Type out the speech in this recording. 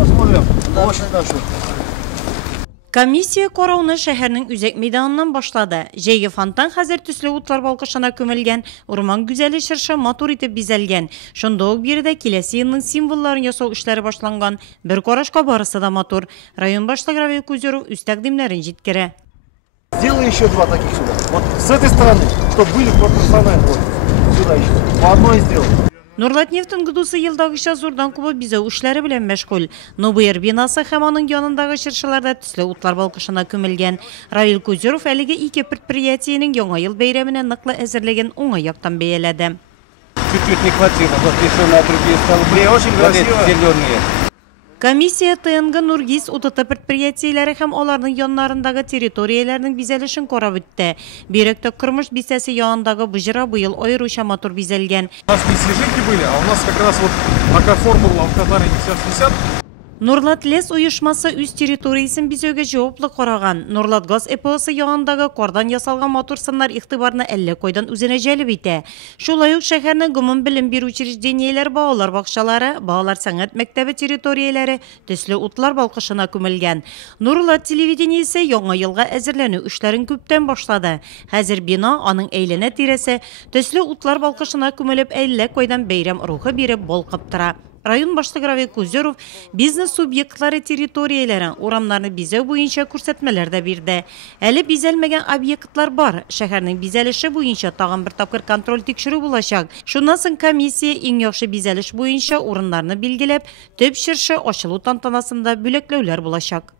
Посмотрим. Очень хорошо. Комиссия корауны шәһәрнең үзәк мәйданынан башлады. Җәйге фонтан хәзер төсле утлар балкышына күмелгән, урман гүзәле чыршы матур итеп бизәлгән. Шунда ук биредә киләсе елның символларын ясау эшләре башланган. Бер карашка барысы да матур. Район башлыгы Равил Кузеров үз тәкъдимнәрен җиткерә. Сделай еще два таких сюда. Вот с этой стороны, чтобы были пропорционально. Вот сюда еще. По одной сделай. Нурлатнефть гудусы елдагыча зурдан кубы бизәү эшләре белән мәшгуль. НУБР бинасы һәм аның янындагы чыршыларда төсле утлар балкышына күмелгән. Равил Кузеров әлеге ике предприятиенең яңа ел бәйрәменә ныклы әзерлеген уңай яктан бәяләде. Чуть-чуть не хватило, вот еще на другие столбы. Очень красиво. Зеленые. Комиссия ТНГ Нургиз УТТ предприятиеләре һәм аларның яннарындагы территорияләрнең бизәлешен карап үтте. Бирәктә Кырмыш бистәсе янындагы Быжыра быел аеруча матур бизәлгән. У нас не снежинки были, а у нас как раз вот такая формула, в которой они сейчас висят. Нурлат лес оешмасы үз территориясен бизәүгә җаваплы караган. Нурлат газ ЭПОсы янындагы кордан ясалган матур сыннар игътибарны әллә кайдан үзенә җәлеп итә. Шулай ук шәһәрнең гомум белем бирү учреждениеләре, балалар бакчалары, балалар сәнгать мәктәбе территорияләре төсле утлар балкышына күмелгән. Нурлат телевидениесе яңа елга әзерләнү эшләрен күптән башлады. Хәзер бина, аның әйләнә тирәсе төсле утлар балкышына күмелеп әллә кайдан бәйрәм рухы биреп балкып тора. Район башлыгы Равил Кузеров бизнес субъектлары территорияләрен, урамнарны бизәү буенча күрсәтмәләр дә бирде. Әле бизәлмәгән объектлар бар. Шәһәрнең бизәлеше буенча тагын бер тапкыр контроль тикшерү булачак. Шуннан соң комиссия иң яхшы бизәлеш буенча урыннарны билгеләп, төп чыршы ачылу тантанасында бүләкләүләр булачак.